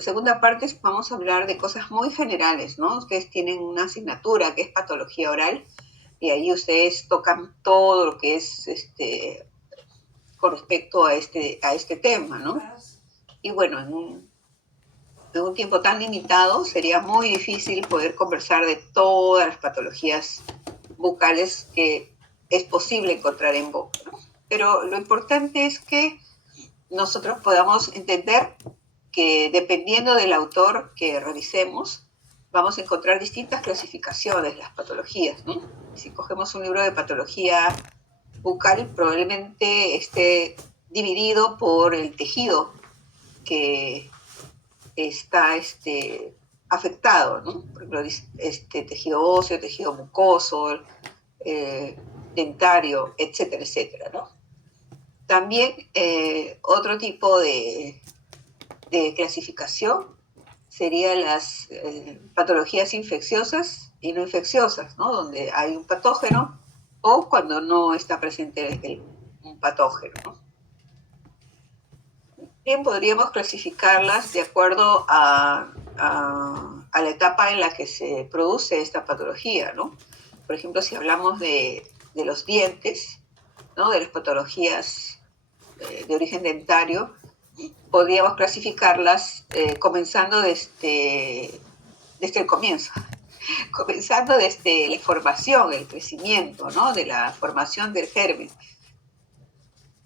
segunda parte vamos a hablar de cosas muy generales, ¿no? Ustedes tienen una asignatura que es patología oral y ahí ustedes tocan todo lo que es con respecto a este tema, ¿no? Y bueno, en un tiempo tan limitado sería muy difícil poder conversar de todas las patologías bucales que es posible encontrar en boca, ¿no? Pero lo importante es que nosotros podamos entender que dependiendo del autor que revisemos, vamos a encontrar distintas clasificaciones de las patologías, ¿no? Si cogemos un libro de patología bucal, probablemente esté dividido por el tejido que está afectado, ¿no? Por ejemplo, tejido óseo, tejido mucoso, dentario, etcétera, etcétera, ¿no? También otro tipo de clasificación serían las patologías infecciosas y no infecciosas, ¿no? Donde hay un patógeno o cuando no está presente un patógeno, ¿no? Bien, podríamos clasificarlas de acuerdo a la etapa en la que se produce esta patología, ¿no? Por ejemplo, si hablamos de los dientes, ¿no? De las patologías de origen dentario, podríamos clasificarlas comenzando desde el comienzo, comenzando desde la formación, el crecimiento, ¿no? De la formación del germen,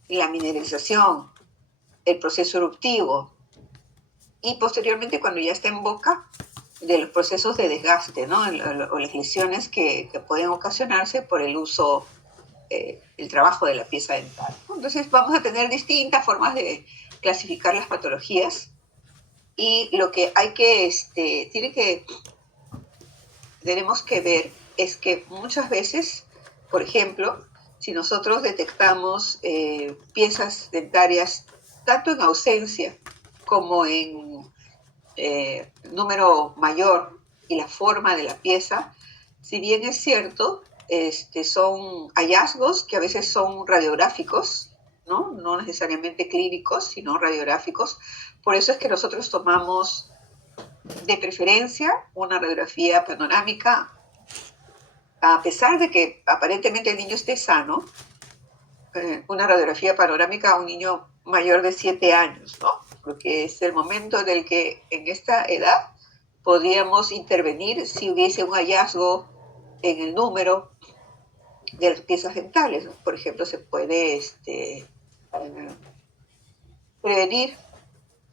la mineralización, el proceso eruptivo y posteriormente cuando ya está en boca, de los procesos de desgaste, ¿no? O las lesiones que pueden ocasionarse por el uso, el trabajo de la pieza dental. Entonces vamos a tener distintas formas de clasificar las patologías y lo que tenemos que ver es que muchas veces, por ejemplo, si nosotros detectamos piezas dentarias tanto en ausencia como en número mayor y la forma de la pieza, si bien es cierto, son hallazgos que a veces son radiográficos, ¿no? No necesariamente clínicos, sino radiográficos. Por eso es que nosotros tomamos de preferencia una radiografía panorámica, a pesar de que aparentemente el niño esté sano, una radiografía panorámica a un niño mayor de 7 años, ¿no? Porque es el momento en el que en esta edad podríamos intervenir si hubiese un hallazgo en el número de las piezas dentales, ¿no? Por ejemplo, se puede prevenir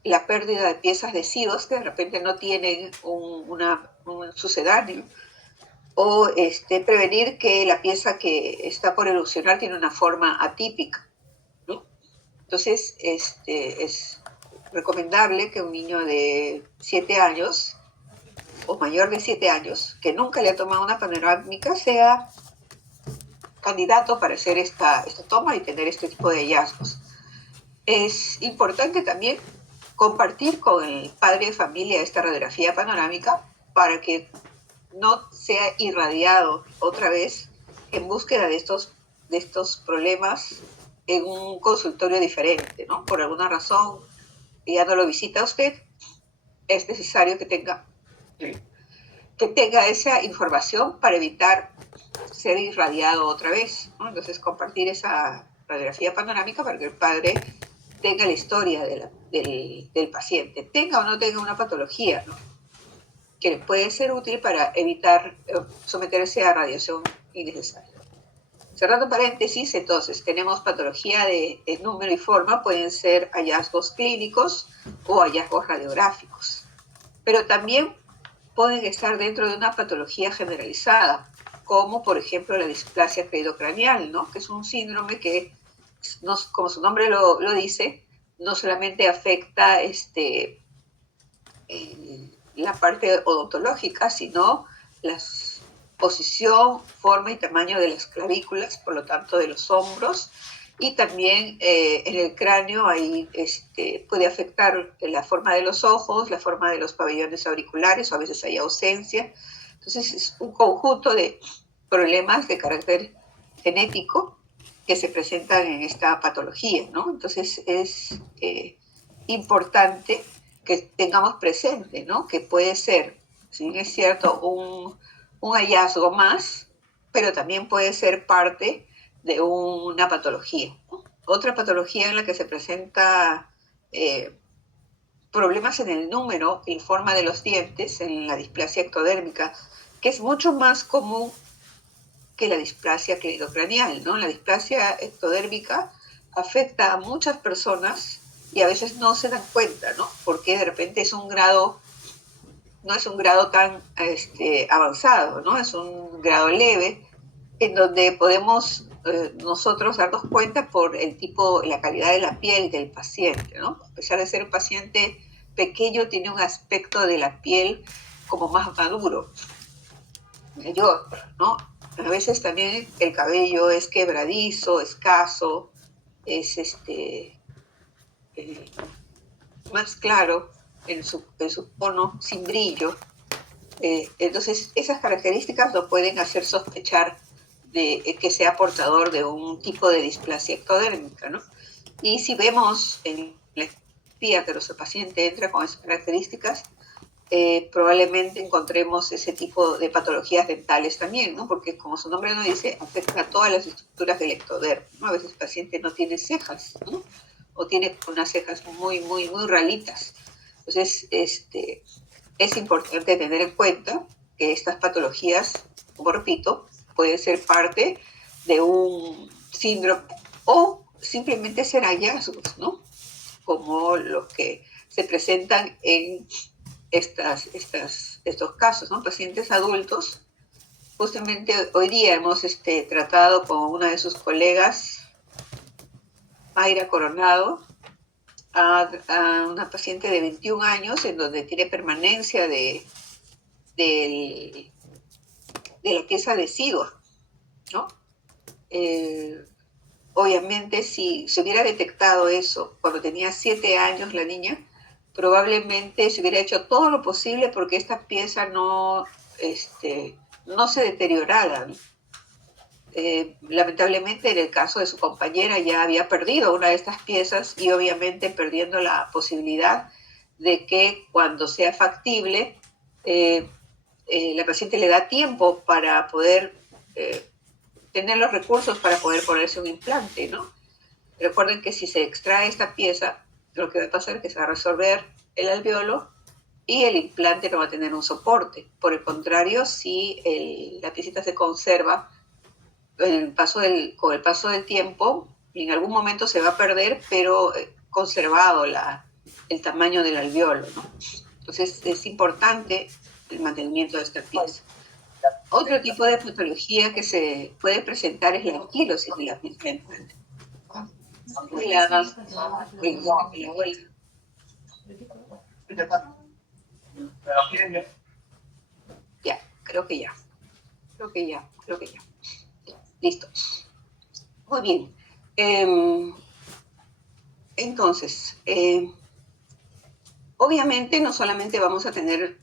la pérdida de piezas deciduas que de repente no tienen un sucedáneo, o prevenir que la pieza que está por erosionar tiene una forma atípica, ¿no? Entonces, es recomendable que un niño de 7 años o mayor de 7 años que nunca le ha tomado una panorámica sea candidato para hacer esta toma y tener este tipo de hallazgos. Es importante también compartir con el padre de familia esta radiografía panorámica para que no sea irradiado otra vez en búsqueda de estos problemas en un consultorio diferente, ¿no? Por alguna razón ya no lo visita usted, es necesario que tenga esa información para evitar ser irradiado otra vez, ¿no? Entonces compartir esa radiografía panorámica para que el padre tenga la historia del paciente, tenga o no tenga una patología, ¿no? Que puede ser útil para evitar someterse a radiación innecesaria. Cerrando paréntesis, entonces, tenemos patología de número y forma, pueden ser hallazgos clínicos o hallazgos radiográficos, pero también pueden estar dentro de una patología generalizada, como por ejemplo la displasia craneocranial, ¿no? Que es un síndrome que, como su nombre lo dice, no solamente afecta la parte odontológica, sino la posición, forma y tamaño de las clavículas, por lo tanto de los hombros, y también en el cráneo ahí puede afectar la forma de los ojos, la forma de los pabellones auriculares, o a veces hay ausencia. Entonces es un conjunto de problemas de carácter genético que se presentan en esta patología, ¿no? Entonces es importante que tengamos presente, ¿no? Que puede ser, si bien es cierto, un hallazgo más, pero también puede ser parte de una patología, ¿no? Otra patología en la que se presenta problemas en el número y forma de los dientes, en la displasia ectodérmica, que es mucho más común que la displasia cleidocranial, ¿no? La displasia ectodérmica afecta a muchas personas y a veces no se dan cuenta, ¿no? Porque de repente es un grado, no es un grado tan avanzado, ¿no? Es un grado leve en donde podemos nosotros darnos cuenta por el tipo, la calidad de la piel del paciente, ¿no? A pesar de ser un paciente pequeño, tiene un aspecto de la piel como más maduro, mayor, ¿no? A veces también el cabello es quebradizo, escaso, es eh, más claro en su tono, sin brillo. Entonces, esas características lo pueden hacer sospechar de que sea portador de un tipo de displasia ectodérmica, ¿no? Y si vemos en la ecografía que nuestro paciente entra con esas características, probablemente encontremos ese tipo de patologías dentales también, ¿no? Porque como su nombre lo dice, afecta a todas las estructuras del ectodermo, ¿no? A veces el paciente no tiene cejas, ¿no? O tiene unas cejas muy ralitas. Entonces, es importante tener en cuenta que estas patologías, como repito, pueden ser parte de un síndrome o simplemente ser hallazgos, ¿no? Como los que se presentan en estos casos, ¿no? Pacientes adultos. Justamente hoy día hemos tratado con una de sus colegas, Mayra Coronado, a una paciente de 21 años en donde tiene permanencia de la pieza decidua, ¿no? Obviamente, si se hubiera detectado eso cuando tenía 7 años la niña, probablemente se hubiera hecho todo lo posible porque esta pieza no se deteriorara, ¿no? Lamentablemente, en el caso de su compañera, ya había perdido una de estas piezas y obviamente perdiendo la posibilidad de que cuando sea factible, la paciente le da tiempo para poder tener los recursos para poder ponerse un implante, ¿no? Recuerden que si se extrae esta pieza, lo que va a pasar es que se va a resolver el alveolo y el implante no va a tener un soporte. Por el contrario, si la piecita se conserva, con el paso del tiempo, en algún momento se va a perder, pero conservado el tamaño del alveolo, ¿no? Entonces es importante el mantenimiento de esta pieza. Otro tipo de patología que se puede presentar es la anquilosis de la pieza dental. Ya, creo que ya. Listo. Muy bien. Entonces, obviamente no solamente vamos a tener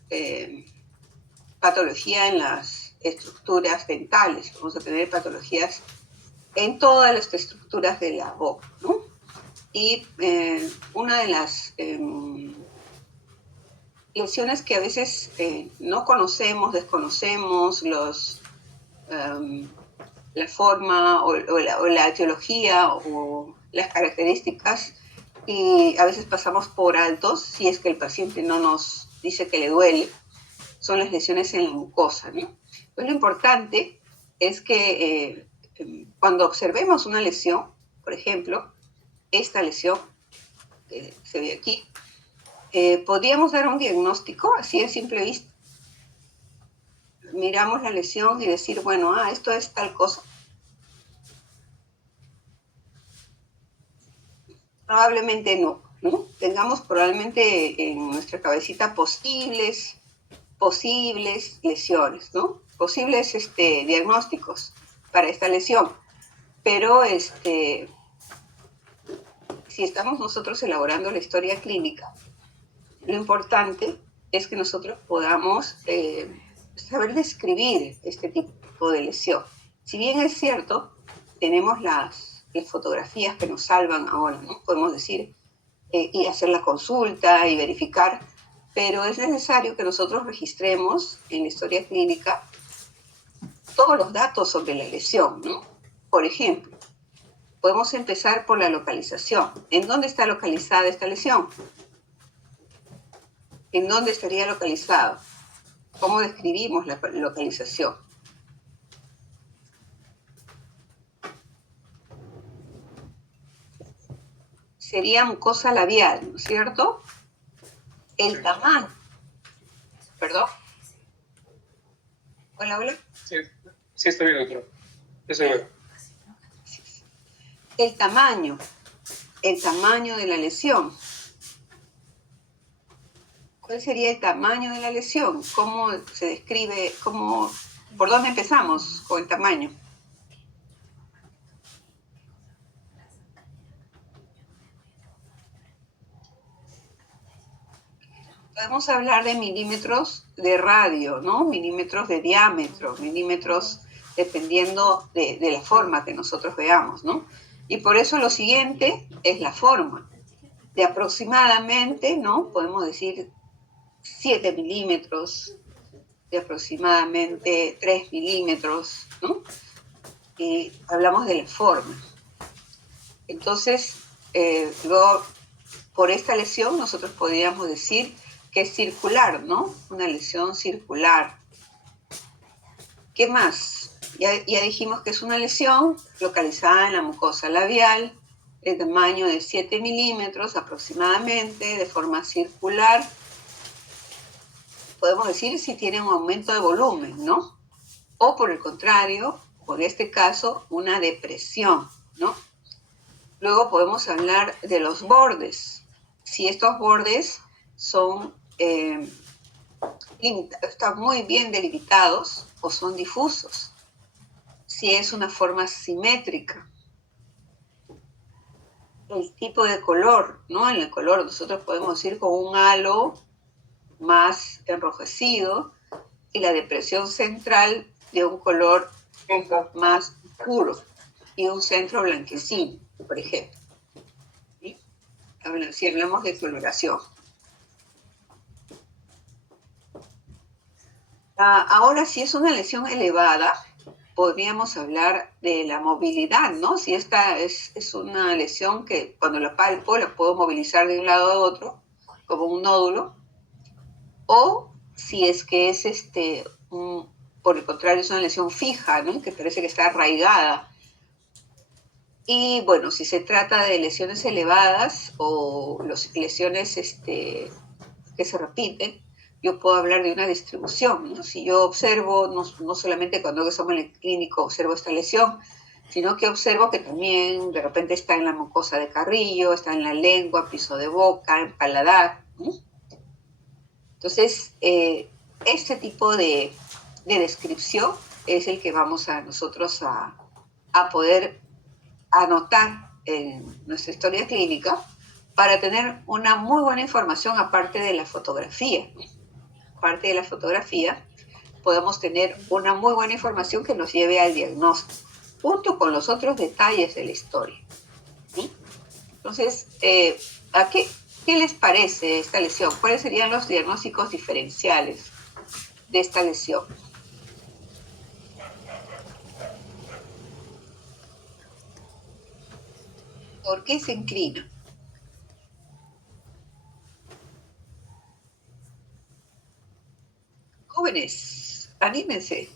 patología en las estructuras dentales, vamos a tener patologías en todas las estructuras de la boca, ¿no? Y una de las lesiones que a veces no conocemos, desconocemos la forma o la etiología o las características y a veces pasamos por altos si es que el paciente no nos dice que le duele, son las lesiones en la mucosa, ¿no? Pues lo importante es que cuando observemos una lesión, por ejemplo, esta lesión que se ve aquí, podríamos dar un diagnóstico así a simple vista. Miramos la lesión y decir, bueno, esto es tal cosa. Probablemente no, ¿no? Tengamos probablemente en nuestra cabecita posibles lesiones, ¿no? Posibles diagnósticos para esta lesión. Pero si estamos nosotros elaborando la historia clínica, lo importante es que nosotros podamos saber describir este tipo de lesión. Si bien es cierto, tenemos las fotografías que nos salvan ahora, ¿no? Podemos decir, y hacer la consulta y verificar, pero es necesario que nosotros registremos en la historia clínica todos los datos sobre la lesión, ¿no? Por ejemplo, podemos empezar por la localización. ¿En dónde está localizada esta lesión? ¿En dónde estaría localizado? ¿Cómo describimos la localización? Sería mucosa labial, ¿no es cierto? El tamaño. ¿Perdón? Hola, hola. Sí, sí está bien, doctor. Eso es. El tamaño de la lesión. ¿Cuál sería el tamaño de la lesión? ¿Cómo se describe? ¿Por dónde empezamos con el tamaño? Podemos hablar de milímetros de radio, ¿no? Milímetros de diámetro, milímetros dependiendo de la forma que nosotros veamos, ¿no? Y por eso lo siguiente es la forma. De aproximadamente, ¿no? Podemos decir 7 milímetros, de aproximadamente 3 milímetros, ¿no? Y hablamos de la forma. Entonces, luego, por esta lesión nosotros podríamos decir que es circular, ¿no? Una lesión circular. ¿Qué más? Ya dijimos que es una lesión localizada en la mucosa labial, de tamaño de 7 milímetros aproximadamente, de forma circular. Podemos decir si tiene un aumento de volumen, ¿no? O por el contrario, por este caso, una depresión, ¿no? Luego podemos hablar de los bordes. Si estos bordes están muy bien delimitados o son difusos. Si es una forma simétrica. El tipo de color, ¿no? En el color nosotros podemos ir con un halo más enrojecido y la depresión central de un color más oscuro y un centro blanquecino, por ejemplo. ¿Sí? Si hablamos de coloración. Ahora, si es una lesión elevada, podríamos hablar de la movilidad, ¿no? Si esta es una lesión que cuando la palpo la puedo movilizar de un lado a otro, como un nódulo, o si es que es por el contrario, es una lesión fija, ¿no? Que parece que está arraigada. Y bueno, si se trata de lesiones elevadas o lesiones que se repiten, yo puedo hablar de una distribución, ¿no? Si yo observo, no solamente cuando hago examen clínico observo esta lesión, sino que observo que también de repente está en la mucosa de carrillo, está en la lengua, piso de boca, en paladar, ¿no? Entonces, este tipo de descripción es el que vamos a nosotros a poder anotar en nuestra historia clínica para tener una muy buena información aparte de la fotografía. Aparte de la fotografía, podemos tener una muy buena información que nos lleve al diagnóstico, junto con los otros detalles de la historia. ¿Sí? Entonces, ¿qué les parece esta lesión? ¿Cuáles serían los diagnósticos diferenciales de esta lesión? ¿Por qué se inclina? Jóvenes, anímense.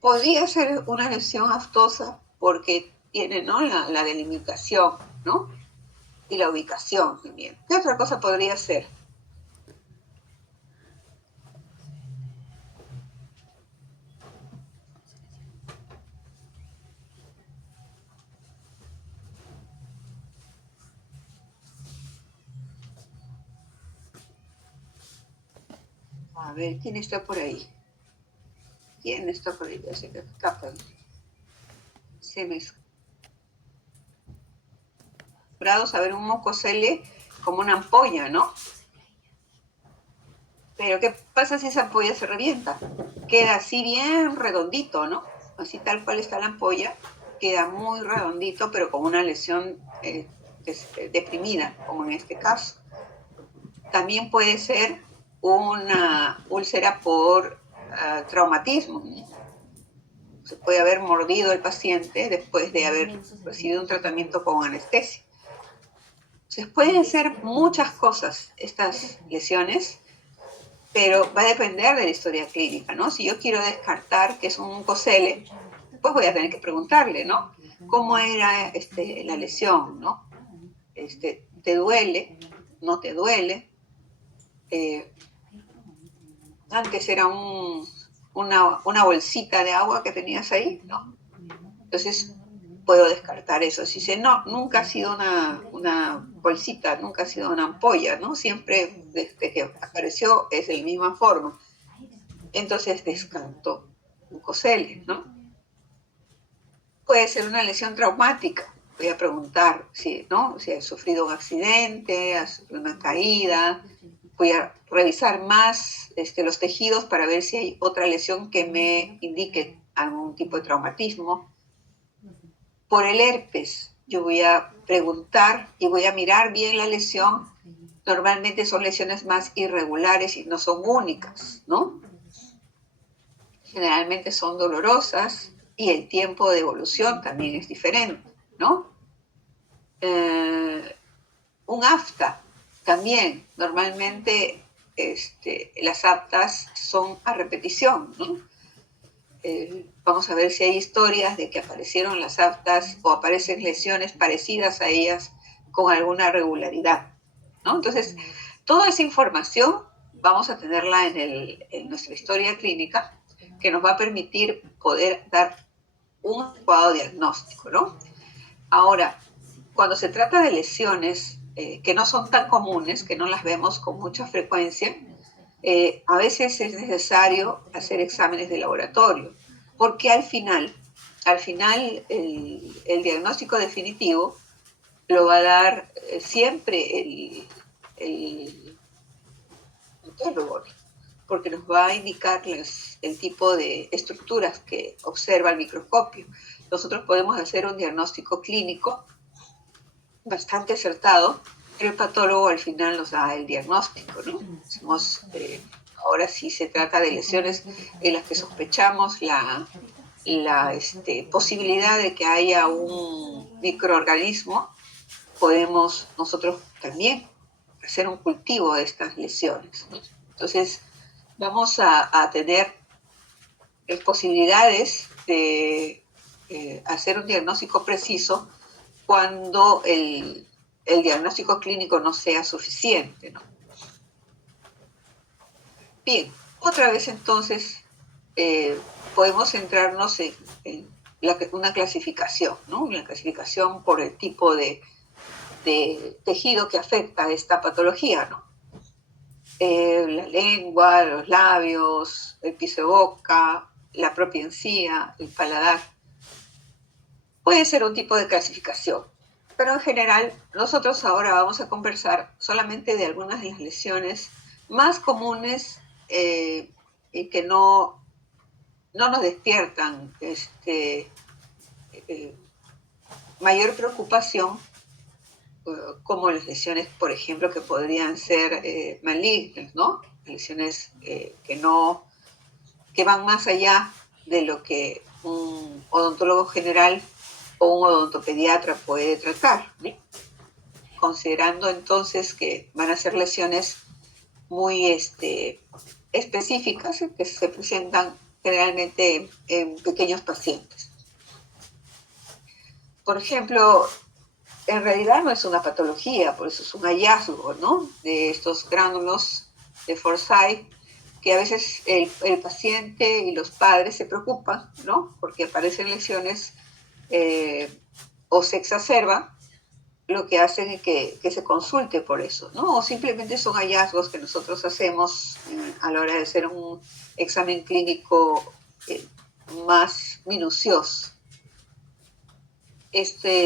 Podría ser una lesión aftosa porque tiene, ¿no? la delimitación, ¿no? Y la ubicación también. ¿Qué otra cosa podría ser? A ver, ¿quién está por ahí? ¿Quién está por ahí? Se me escapan. Se me escapan. A ver, un mocosele como una ampolla, ¿no? Pero ¿qué pasa si esa ampolla se revienta? Queda así bien redondito, ¿no? Así tal cual está la ampolla, queda muy redondito, pero con una lesión deprimida, como en este caso. También puede ser una úlcera por traumatismo. Se puede haber mordido el paciente después de haber recibido un tratamiento con anestesia. Entonces pueden ser muchas cosas estas lesiones, pero va a depender de la historia clínica, ¿no? Si yo quiero descartar que es un mucosele, pues voy a tener que preguntarle, ¿no? ¿Cómo era la lesión, ¿no? ¿Te duele? ¿No te duele? Antes era una bolsita de agua que tenías ahí, ¿no? Entonces puedo descartar eso. Si dice, no, nunca ha sido una bolsita, nunca ha sido una ampolla, ¿no? Siempre desde que apareció es de la misma forma. Entonces descarto mucoceles, ¿no? Puede ser una lesión traumática. Voy a preguntar si, ¿no? Si ha sufrido un accidente, ha sufrido una caída. Voy a revisar más los tejidos para ver si hay otra lesión que me indique algún tipo de traumatismo. Por el herpes, yo voy a preguntar y voy a mirar bien la lesión. Normalmente son lesiones más irregulares y no son únicas, ¿no? Generalmente son dolorosas y el tiempo de evolución también es diferente, ¿no? Un afta también, normalmente las aftas son a repetición, ¿no? Vamos a ver si hay historias de que aparecieron las aftas o aparecen lesiones parecidas a ellas con alguna regularidad, ¿no? Entonces, toda esa información vamos a tenerla en nuestra historia clínica que nos va a permitir poder dar un adecuado diagnóstico, ¿no? Ahora, cuando se trata de lesiones que no son tan comunes, que no las vemos con mucha frecuencia, a veces es necesario hacer exámenes de laboratorio, porque al final el diagnóstico definitivo lo va a dar siempre el oncólogo, porque nos va a indicar el tipo de estructuras que observa el microscopio. Nosotros podemos hacer un diagnóstico clínico bastante acertado, pero el patólogo al final nos da el diagnóstico, ¿no? Ahora sí se trata de lesiones en las que sospechamos la posibilidad de que haya un microorganismo, podemos nosotros también hacer un cultivo de estas lesiones, ¿no? Entonces, vamos a tener posibilidades de hacer un diagnóstico preciso cuando el diagnóstico clínico no sea suficiente, ¿no? Bien, otra vez entonces podemos centrarnos en una clasificación, ¿no? Una clasificación por el tipo de tejido que afecta a esta patología, ¿no? La lengua, los labios, el piso de boca, la propia encía, el paladar. Puede ser un tipo de clasificación, pero en general nosotros ahora vamos a conversar solamente de algunas de las lesiones más comunes y que no nos despiertan mayor preocupación, como las lesiones, por ejemplo, que podrían ser malignas, ¿no? Lesiones que van más allá de lo que un odontólogo general o un odontopediatra puede tratar, ¿no? Considerando entonces que van a ser lesiones muy específicas que se presentan generalmente en pequeños pacientes. Por ejemplo, en realidad no es una patología, por eso es un hallazgo, ¿no? De estos gránulos de Forsyth, que a veces el paciente y los padres se preocupan, ¿no? Porque aparecen lesiones o se exacerban, lo que hacen es que se consulte por eso, ¿no? O simplemente son hallazgos que nosotros hacemos a la hora de hacer un examen clínico más minucioso. Esas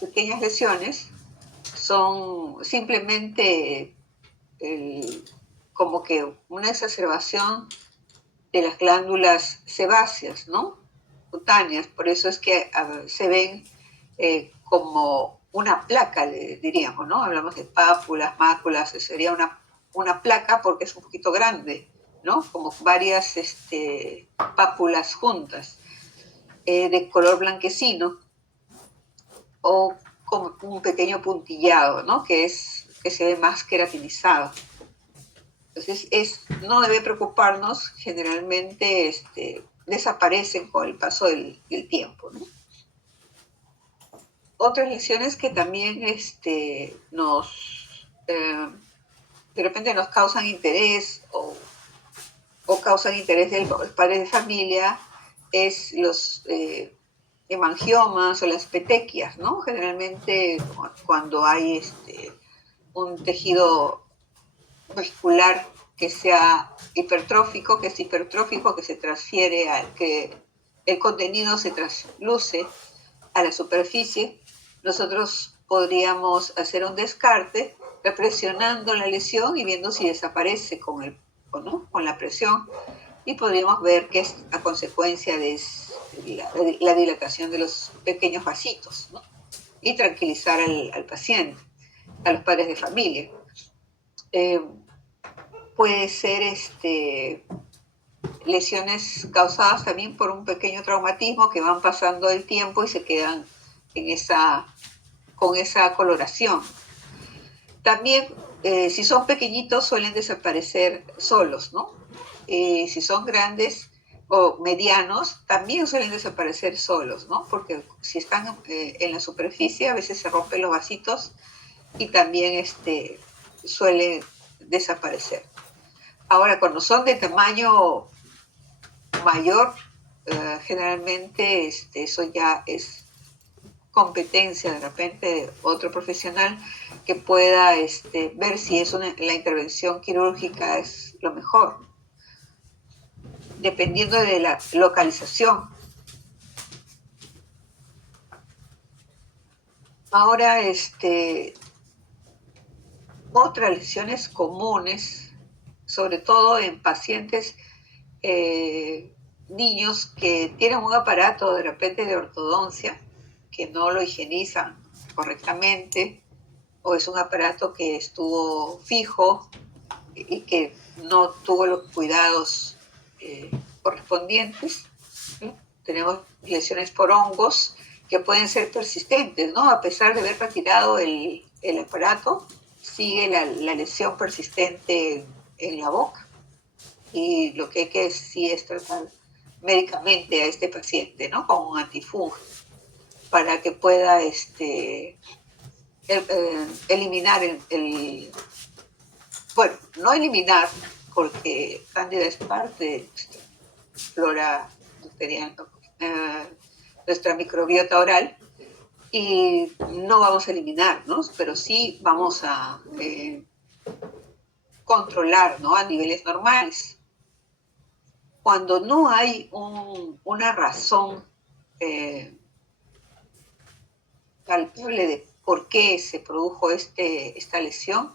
pequeñas lesiones son simplemente como que una exacerbación de las glándulas sebáceas, ¿no? Cutáneas. Por eso es que se ven como una placa, diríamos, ¿no? Hablamos de pápulas, máculas, sería una placa porque es un poquito grande, ¿no? Como varias pápulas juntas, de color blanquecino, o como un pequeño puntillado, ¿no? Que se ve más queratinizado. Entonces, no debe preocuparnos, generalmente desaparecen con el paso del tiempo, ¿no? Otras lesiones que también de repente nos causan interés o causan interés de los padres de familia es los hemangiomas o las petequias, ¿no? Generalmente cuando hay un tejido vascular que sea hipertrófico, que es hipertrófico, que se transfiere que el contenido se trasluce a la superficie, nosotros podríamos hacer un descarte presionando la lesión y viendo si desaparece con la presión, y podríamos ver que es a consecuencia de la dilatación de los pequeños vasitos, ¿no? Y tranquilizar al paciente, a los padres de familia. Puede ser lesiones causadas también por un pequeño traumatismo que van pasando el tiempo y se quedan con esa coloración. También, si son pequeñitos, suelen desaparecer solos, ¿no? Si son grandes o medianos, también suelen desaparecer solos, ¿no? Porque si están en la superficie, a veces se rompen los vasitos y también suelen desaparecer. Ahora, cuando son de tamaño mayor, generalmente eso ya es competencia de repente de otro profesional que pueda ver si la intervención quirúrgica es lo mejor, dependiendo de la localización. Ahora, otras lesiones comunes, sobre todo en pacientes niños que tienen un aparato de repente de ortodoncia, que no lo higienizan correctamente, o es un aparato que estuvo fijo y que no tuvo los cuidados correspondientes, ¿no? Tenemos lesiones por hongos que pueden ser persistentes, ¿no? A pesar de haber retirado el aparato, sigue la lesión persistente en la boca. Y lo que hay que sí es tratar médicamente a este paciente, ¿no? Con un antifúngico, para que pueda eliminar bueno, no eliminar, porque Cándida es parte de nuestra flora bacteriana, nuestra microbiota oral, y no vamos a eliminar, ¿no? Pero sí vamos a controlar, ¿no? A niveles normales. Cuando no hay una razón palpable de por qué se produjo esta lesión,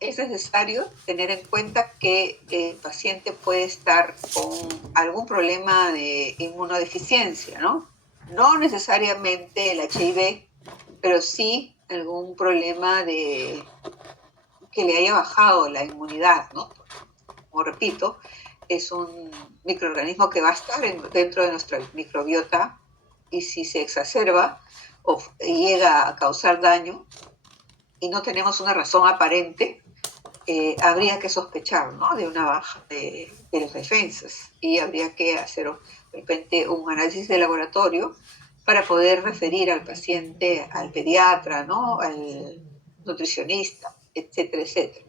es necesario tener en cuenta que el paciente puede estar con algún problema de inmunodeficiencia, ¿no? No necesariamente el HIV, pero sí algún problema que le haya bajado la inmunidad, ¿no? Como repito, es un microorganismo que va a estar dentro de nuestra microbiota, y si se exacerba o llega a causar daño y no tenemos una razón aparente, habría que sospechar, ¿no? De una baja de las defensas, y habría que hacer de repente un análisis de laboratorio para poder referir al paciente al pediatra, ¿no? Al nutricionista, etcétera, etcétera.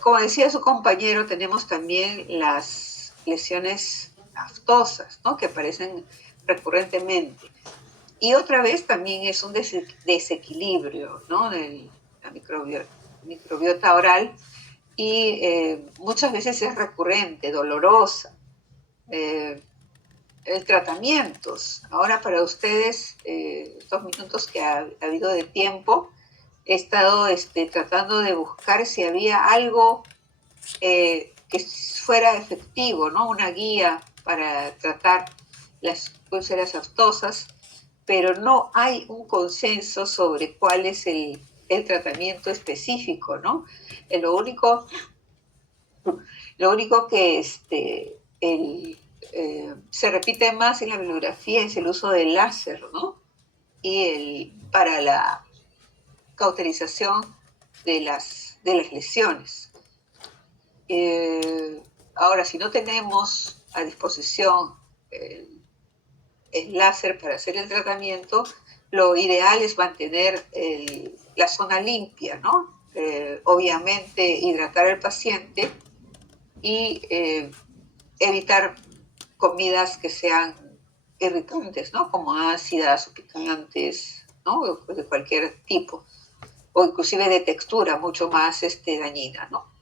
Como decía su compañero, tenemos también las lesiones aftosas, ¿no? Que aparecen recurrentemente. Y otra vez también es un desequilibrio, ¿no? De la microbiota oral, y muchas veces es recurrente, dolorosa. Tratamientos. Ahora, para ustedes, estos minutos que ha habido de tiempo, he estado tratando de buscar si había algo que fuera efectivo, ¿no? Una guía para tratar las úlceras aftosas, pero no hay un consenso sobre cuál es el tratamiento específico, ¿no? Lo único, lo único que se repite más en la bibliografía es el uso del láser, ¿no? Para la cauterización de las lesiones. Ahora, si no tenemos a disposición el láser para hacer el tratamiento, lo ideal es mantener la zona limpia, ¿no? Obviamente hidratar al paciente y evitar comidas que sean irritantes, ¿no? Como ácidas o picantes, ¿no? De cualquier tipo, o inclusive de textura mucho más dañina, ¿no?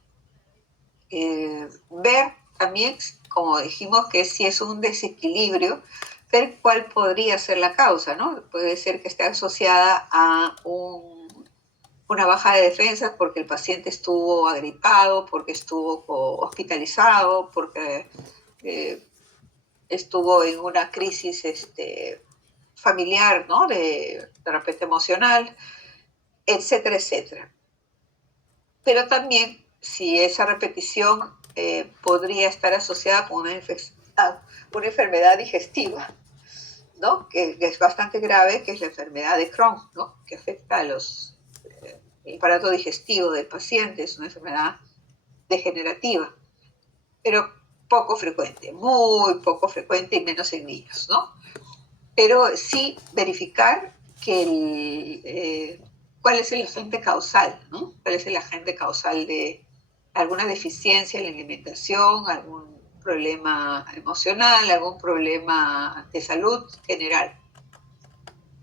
Ver también, como dijimos, que si es un desequilibrio, ver cuál podría ser la causa, ¿no? Puede ser que esté asociada a una baja de defensas porque el paciente estuvo agripado, porque estuvo hospitalizado, porque estuvo en una crisis familiar, ¿no? De repente emocional, etcétera, etcétera. Pero también si esa repetición podría estar asociada con una enfermedad digestiva, ¿no? Que es bastante grave, que es la enfermedad de Crohn, ¿no? Que afecta a el aparato digestivo del paciente, es una enfermedad degenerativa, pero poco frecuente, muy poco frecuente y menos en niños, ¿no? Pero sí verificar cuál es el agente causal, ¿no? ¿Cuál es el agente causal de alguna deficiencia en la alimentación, algún problema emocional, algún problema de salud general?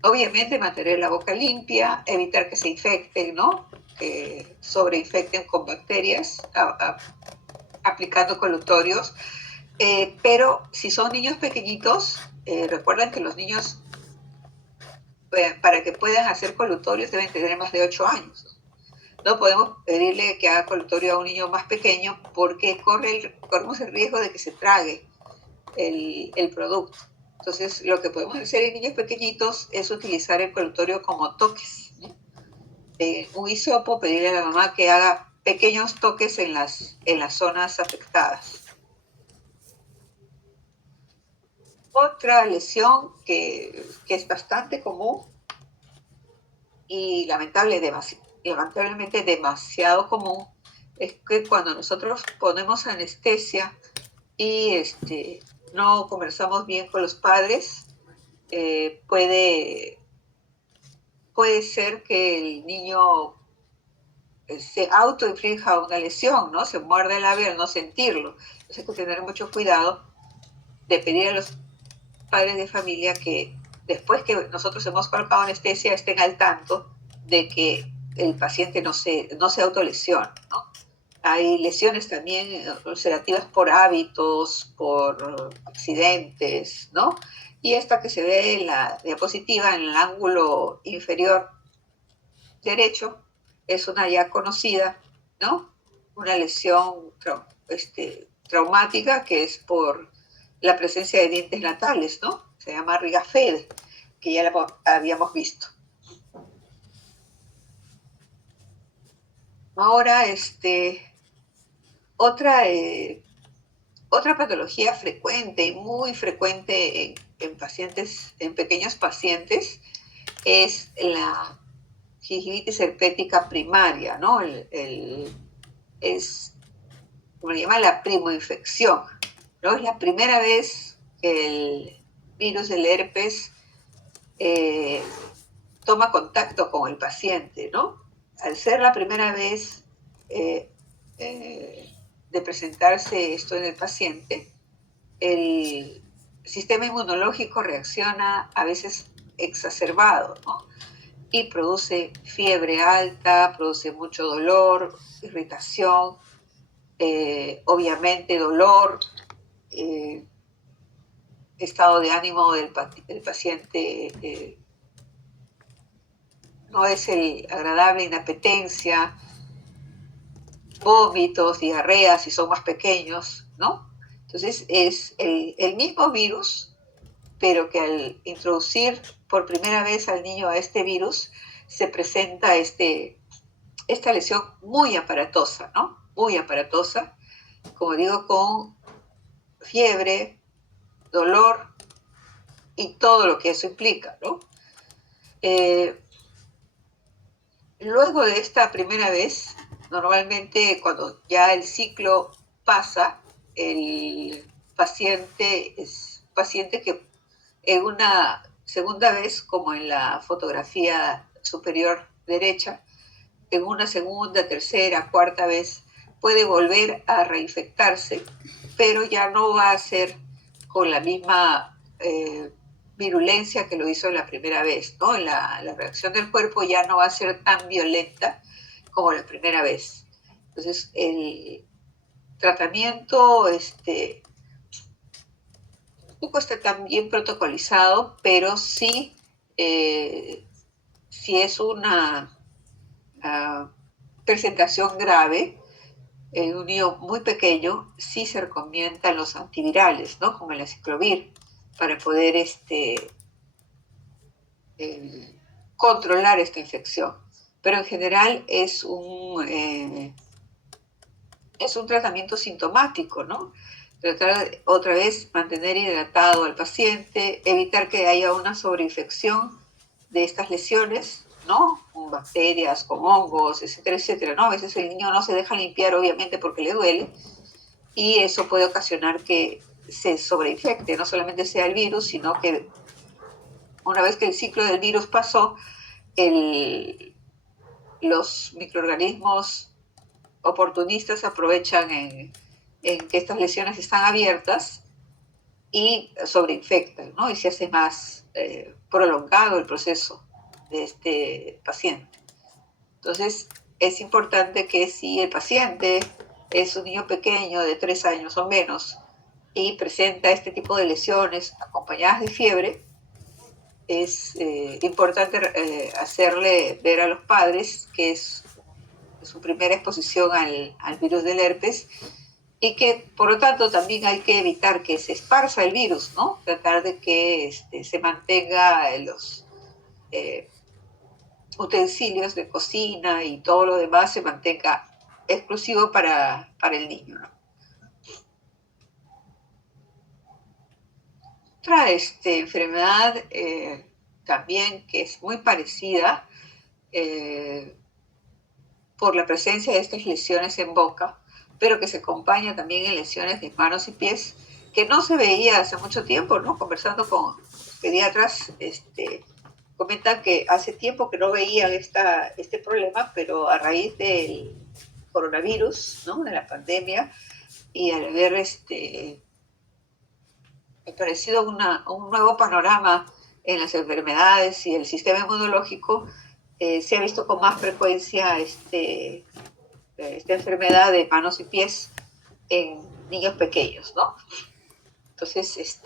Obviamente mantener la boca limpia, evitar que se infecten, ¿no? Que sobreinfecten con bacterias, aplicando colutorios. Pero si son niños pequeñitos, recuerden que los niños, para que puedan hacer colutorios, deben tener más de 8 años. No podemos pedirle que haga colutorio a un niño más pequeño porque corremos el riesgo de que se trague el producto. Entonces, lo que podemos hacer en niños pequeñitos es utilizar el colutorio como toques, ¿no? Un hisopo, pedirle a la mamá que haga pequeños toques en las zonas afectadas. Otra lesión que es bastante común y lamentablemente demasiado común es que cuando nosotros ponemos anestesia y no conversamos bien con los padres, puede ser que el niño se autoinflija una lesión, ¿no? Se muerde el labio al no sentirlo. Entonces hay que tener mucho cuidado de pedir a los padres de familia que después que nosotros hemos colocado anestesia estén al tanto de que el paciente no se autolesiona, ¿no? Hay lesiones también ulcerativas por hábitos, por accidentes, ¿no? Y esta que se ve en la diapositiva, en el ángulo inferior derecho, es una ya conocida, ¿no? Una lesión traumática que es por la presencia de dientes natales, ¿no? Se llama Rigafede, que ya la habíamos visto. Ahora, otra patología frecuente y muy frecuente en pacientes, en pequeños pacientes, es la gingivitis herpética primaria, ¿no? Es como le llama la primoinfección, ¿no? Es la primera vez que el virus del herpes toma contacto con el paciente, ¿no? Al ser la primera vez de presentarse esto en el paciente, el sistema inmunológico reacciona a veces exacerbado, ¿no? Y produce fiebre alta, produce mucho dolor, irritación, obviamente dolor, estado de ánimo del paciente no es el agradable, inapetencia, vómitos, diarreas si son más pequeños, ¿no? Entonces es el mismo virus, pero que al introducir por primera vez al niño a este virus, se presenta esta lesión muy aparatosa, ¿no? Muy aparatosa, como digo, con fiebre, dolor y todo lo que eso implica, ¿no? Luego de esta primera vez, normalmente cuando ya el ciclo pasa, el paciente es paciente que en una segunda vez, como en la fotografía superior derecha, en una segunda, tercera, cuarta vez, puede volver a reinfectarse, pero ya no va a ser con la misma virulencia que lo hizo la primera vez, ¿no? La reacción del cuerpo ya no va a ser tan violenta como la primera vez. Entonces, el tratamiento un poco está tan bien protocolizado, pero sí, si es una presentación grave, en un niño muy pequeño, sí se recomiendan los antivirales, ¿no? Como el aciclovir, para poder controlar esta infección. Pero en general es un tratamiento sintomático, ¿no? Tratar de, otra vez, mantener hidratado al paciente, evitar que haya una sobreinfección de estas lesiones, ¿no? Con bacterias, con hongos, etcétera, etcétera, ¿no? A veces el niño no se deja limpiar, obviamente, porque le duele, y eso puede ocasionar que se sobreinfecte, no solamente sea el virus, sino que una vez que el ciclo del virus pasó, los microorganismos oportunistas aprovechan en que estas lesiones están abiertas y sobreinfectan, ¿no? Y se hace más prolongado el proceso de este paciente. Entonces, es importante que si el paciente es un niño pequeño de 3 años o menos y presenta este tipo de lesiones acompañadas de fiebre, es importante hacerle ver a los padres que es su primera exposición al virus del herpes y que por lo tanto también hay que evitar que se esparza el virus, ¿no? Tratar de que se mantenga los utensilios de cocina y todo lo demás se mantenga exclusivo para el niño, ¿no? Otra enfermedad también que es muy parecida por la presencia de estas lesiones en boca, pero que se acompaña también en lesiones de manos y pies, que no se veía hace mucho tiempo, ¿no? Conversando con pediatras, comentan que hace tiempo que no veían este problema, pero a raíz del coronavirus, ¿no? De la pandemia, y al haber aparecido un nuevo panorama en las enfermedades y el sistema inmunológico, se ha visto con más frecuencia esta enfermedad de manos y pies en niños pequeños, ¿no? Entonces,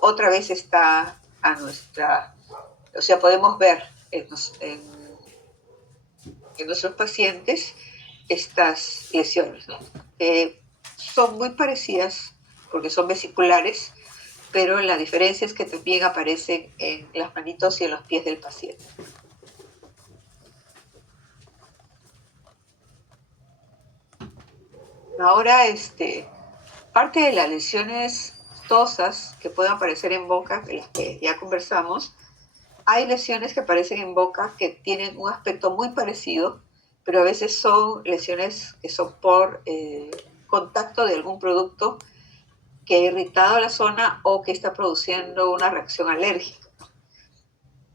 otra vez está a nuestra, o sea, podemos ver en nuestros pacientes estas lesiones, ¿no? Son muy parecidas porque son vesiculares, pero la diferencia es que también aparecen en las manitos y en los pies del paciente. Ahora, parte de las lesiones tosas que pueden aparecer en boca, de las que ya conversamos, hay lesiones que aparecen en boca que tienen un aspecto muy parecido, pero a veces son lesiones que son por contacto de algún producto que ha irritado la zona o que está produciendo una reacción alérgica.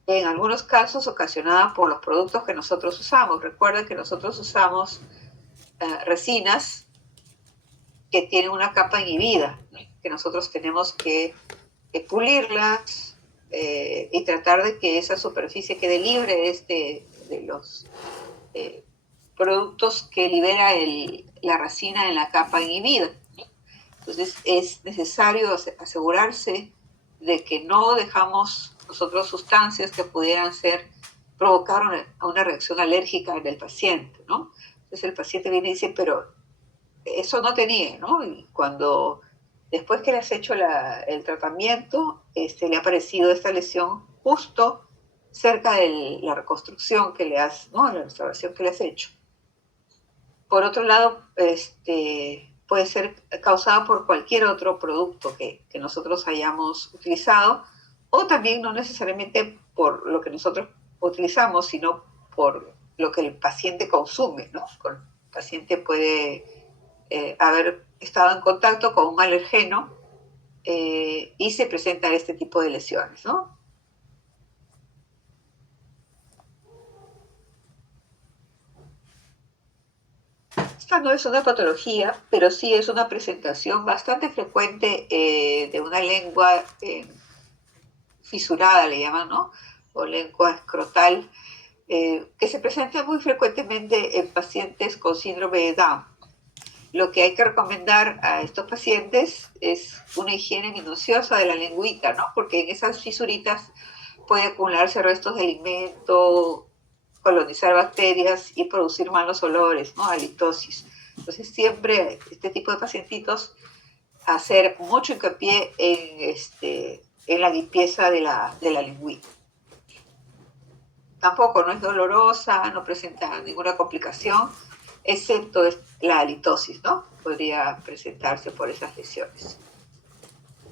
En algunos casos ocasionada por los productos que nosotros usamos. Recuerden que nosotros usamos resinas que tienen una capa inhibida, ¿no? Que nosotros tenemos que pulirlas y tratar de que esa superficie quede libre de los productos que libera la resina en la capa inhibida. Entonces es necesario asegurarse de que no dejamos nosotros sustancias que pudieran provocar una reacción alérgica en el paciente, ¿no? Entonces el paciente viene y dice, pero eso no tenía, ¿no? Y cuando después que le has hecho el tratamiento, le ha aparecido esta lesión justo cerca de la reconstrucción que le has, ¿no? La restauración que le has hecho. Por otro lado, puede ser causada por cualquier otro producto que nosotros hayamos utilizado, o también no necesariamente por lo que nosotros utilizamos, sino por lo que el paciente consume, ¿no? El paciente puede haber estado en contacto con un alergeno y se presentan este tipo de lesiones, ¿no? Esta no es una patología, pero sí es una presentación bastante frecuente de una lengua fisurada, le llaman, ¿no? O lengua escrotal, que se presenta muy frecuentemente en pacientes con síndrome de Down. Lo que hay que recomendar a estos pacientes es una higiene minuciosa de la lengüita, ¿no? Porque en esas fisuritas puede acumularse restos de alimento, colonizar bacterias y producir malos olores, ¿no? Halitosis. Entonces siempre este tipo de pacientitos hacer mucho hincapié en la limpieza de la lengüita. Tampoco no es dolorosa, no presenta ninguna complicación, excepto la halitosis, ¿no? Podría presentarse por esas lesiones.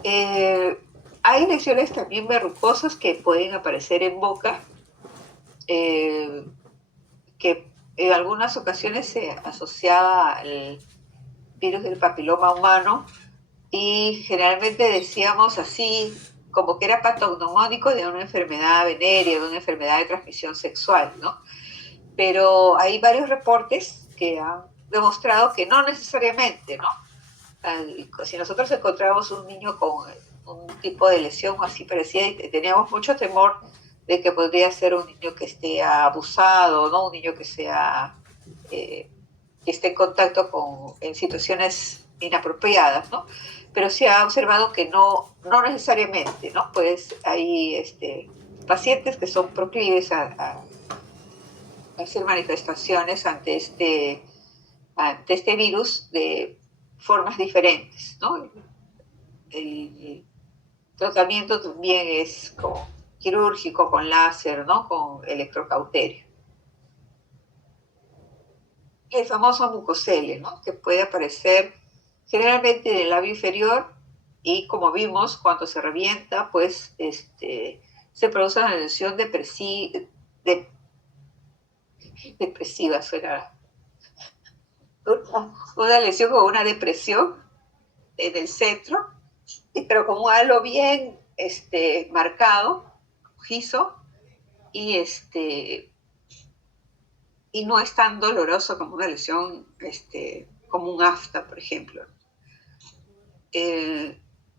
Hay lesiones también verrucosas que pueden aparecer en boca, que en algunas ocasiones se asociaba al virus del papiloma humano y generalmente decíamos así como que era patognomónico de una enfermedad venérea, de una enfermedad de transmisión sexual, ¿no? Pero hay varios reportes que han demostrado que no necesariamente, ¿no? Si nosotros encontramos un niño con un tipo de lesión así parecida y teníamos mucho temor de que podría ser un niño que esté abusado, ¿no? Un niño que sea que esté en contacto en situaciones inapropiadas, ¿no? Pero se ha observado que no necesariamente, ¿no? Pues hay pacientes que son proclives a hacer manifestaciones ante este virus de formas diferentes, ¿no? El tratamiento también es quirúrgico, con láser, ¿no? Con electrocauterio. El famoso mucosele, ¿no? Que puede aparecer generalmente en el labio inferior y como vimos, cuando se revienta, pues se produce una lesión depresiva, suena una lesión con una depresión en el centro, pero como algo bien marcado, rojizo, y, y no es tan doloroso como una lesión, como un afta, por ejemplo.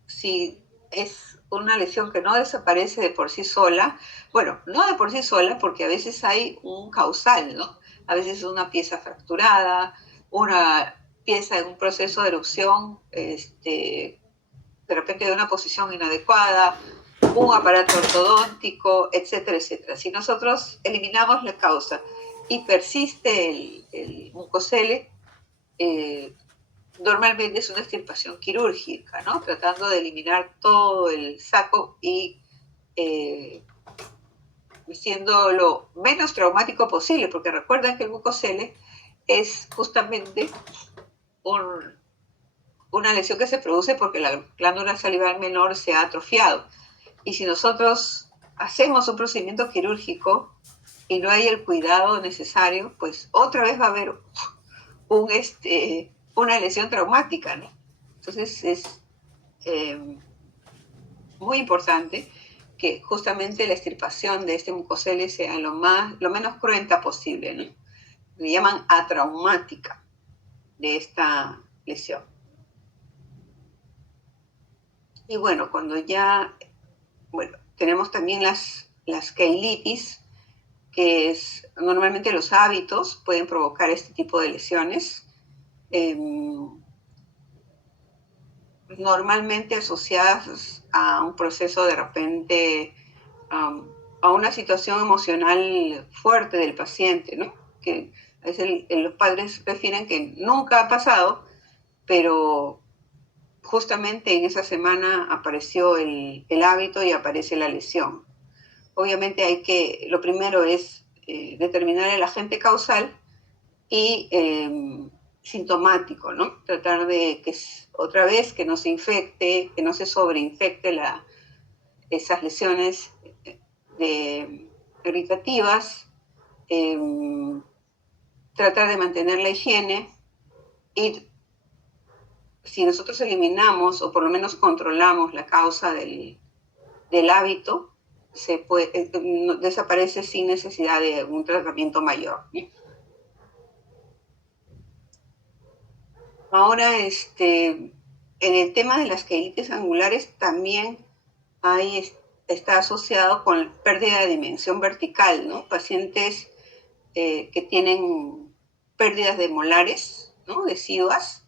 Si es una lesión que no desaparece de por sí sola, bueno, no de por sí sola, porque a veces hay un causal, ¿no? A veces es una pieza fracturada, una pieza en un proceso de erupción, de repente de una posición inadecuada, un aparato ortodóntico, etcétera, etcétera. Si nosotros eliminamos la causa y persiste el mucosele, normalmente es una extirpación quirúrgica, ¿no? Tratando de eliminar todo el saco y siendo lo menos traumático posible, porque recuerden que el mucosele es justamente una lesión que se produce porque la glándula salival menor se ha atrofiado. Y si nosotros hacemos un procedimiento quirúrgico y no hay el cuidado necesario, pues otra vez va a haber una lesión traumática, ¿no? Entonces es muy importante que justamente la extirpación de este mucosele sea lo menos cruenta posible, ¿no? Le llaman atraumática de esta lesión. Y bueno, tenemos también las keilitis, que es normalmente los hábitos pueden provocar este tipo de lesiones, normalmente asociadas a un proceso de repente, a una situación emocional fuerte del paciente, ¿no? Que Los padres prefieren que nunca ha pasado, pero justamente en esa semana apareció el hábito y aparece la lesión. Obviamente lo primero es determinar el agente causal y sintomático, ¿no? Tratar de que otra vez que no se infecte, que no se sobreinfecte esas lesiones irritativas, tratar de mantener la higiene y si nosotros eliminamos o por lo menos controlamos la causa del hábito, desaparece sin necesidad de un tratamiento mayor. Ahora, en el tema de las quelitis angulares también está asociado con pérdida de dimensión vertical, ¿no? Pacientes que tienen pérdidas de molares, ¿no? Deciduas,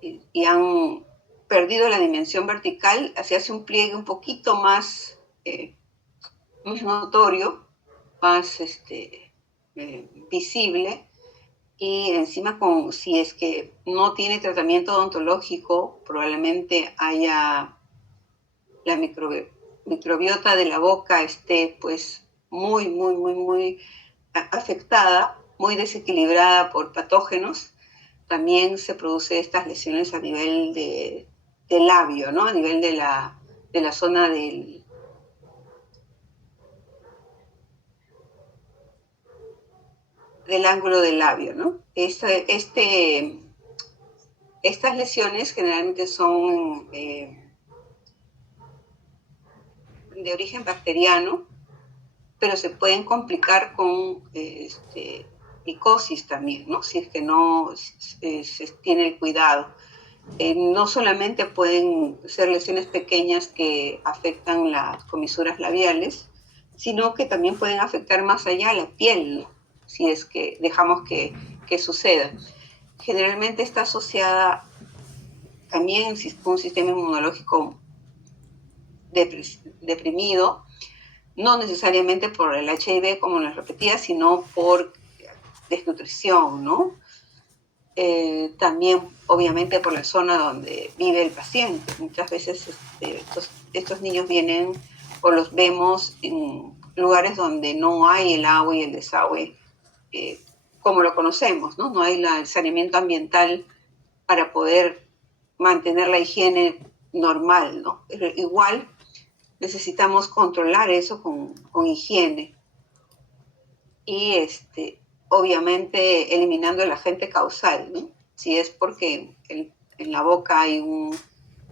y han perdido la dimensión vertical, se hace un pliegue un poquito más notorio, más visible, y encima si es que no tiene tratamiento odontológico, probablemente haya la microbiota de la boca esté pues muy afectada, muy desequilibrada por patógenos. También se producen estas lesiones a nivel del labio, ¿no? A nivel de la zona del ángulo del labio, ¿no? Estas lesiones generalmente son de origen bacteriano, pero se pueden complicar con micosis también, ¿no? Si es que no se tiene el cuidado. No solamente pueden ser lesiones pequeñas que afectan las comisuras labiales, sino que también pueden afectar más allá la piel, ¿no? Si es que dejamos que suceda. Generalmente está asociada también con un sistema inmunológico deprimido, no necesariamente por el HIV, como les repetía, sino por desnutrición, ¿no? También, obviamente, por la zona donde vive el paciente. Muchas veces estos niños vienen o los vemos en lugares donde no hay el agua y el desagüe como lo conocemos, ¿no? No hay el saneamiento ambiental para poder mantener la higiene normal, ¿no? Pero igual necesitamos controlar eso con higiene y obviamente eliminando el agente causal, ¿no? Si es porque en la boca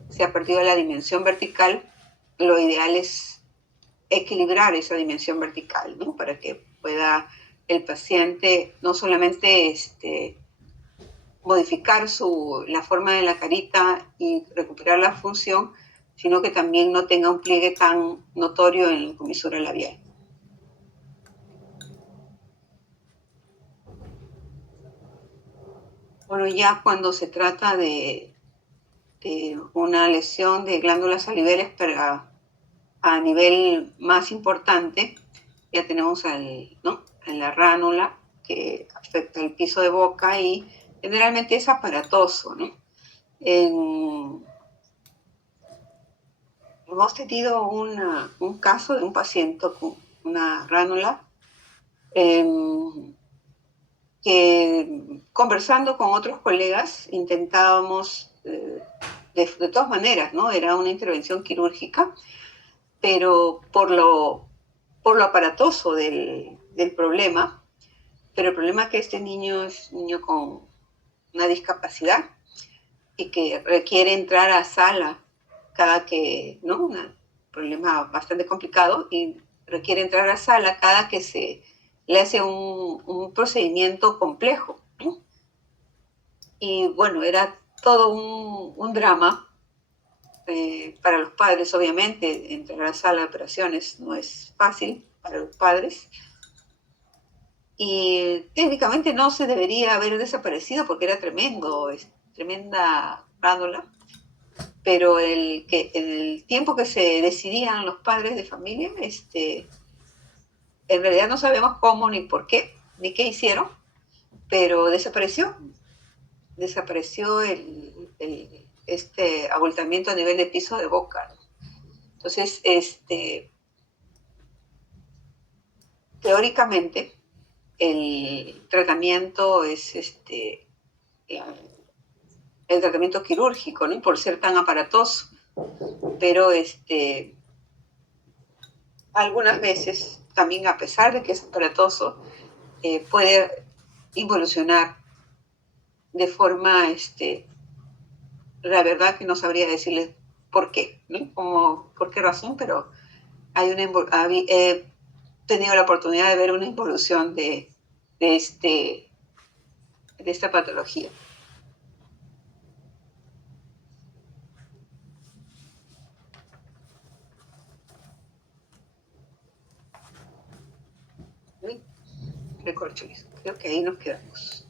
se ha perdido la dimensión vertical, lo ideal es equilibrar esa dimensión vertical, ¿no? Para que pueda el paciente no solamente modificar la forma de la carita y recuperar la función, sino que también no tenga un pliegue tan notorio en la comisura labial. Bueno, ya cuando se trata de una lesión de glándulas salivales, pero a nivel más importante, ya tenemos en la ránula, que afecta el piso de boca y generalmente es aparatoso, ¿no? Hemos tenido un caso de un paciente con una ránula que conversando con otros colegas intentábamos de todas maneras, ¿no? Era una intervención quirúrgica, pero por lo aparatoso del problema, pero el problema es que este niño es un niño con una discapacidad y que requiere entrar a sala cada que, ¿no? Un problema bastante complicado y requiere entrar a sala cada que se le hace un procedimiento complejo, ¿no? Y bueno, era todo un drama para los padres, obviamente. Entrar a la sala de operaciones no es fácil para los padres. Y técnicamente no se debería haber desaparecido porque era tremenda ránula. Pero el tiempo que se decidían los padres de familia, en realidad no sabemos cómo ni por qué, ni qué hicieron, pero desapareció este abultamiento a nivel de piso de boca. Entonces, teóricamente, el tratamiento es el tratamiento quirúrgico, ¿no? Por ser tan aparatoso, pero algunas veces, también a pesar de que es aparatoso, puede involucionar de forma, la verdad que no sabría decirles por qué, ¿no? Como, por qué razón, pero he tenido la oportunidad de ver una involución de, este, de esta patología. ¿Sí? Recorcholis. Creo que ahí nos quedamos.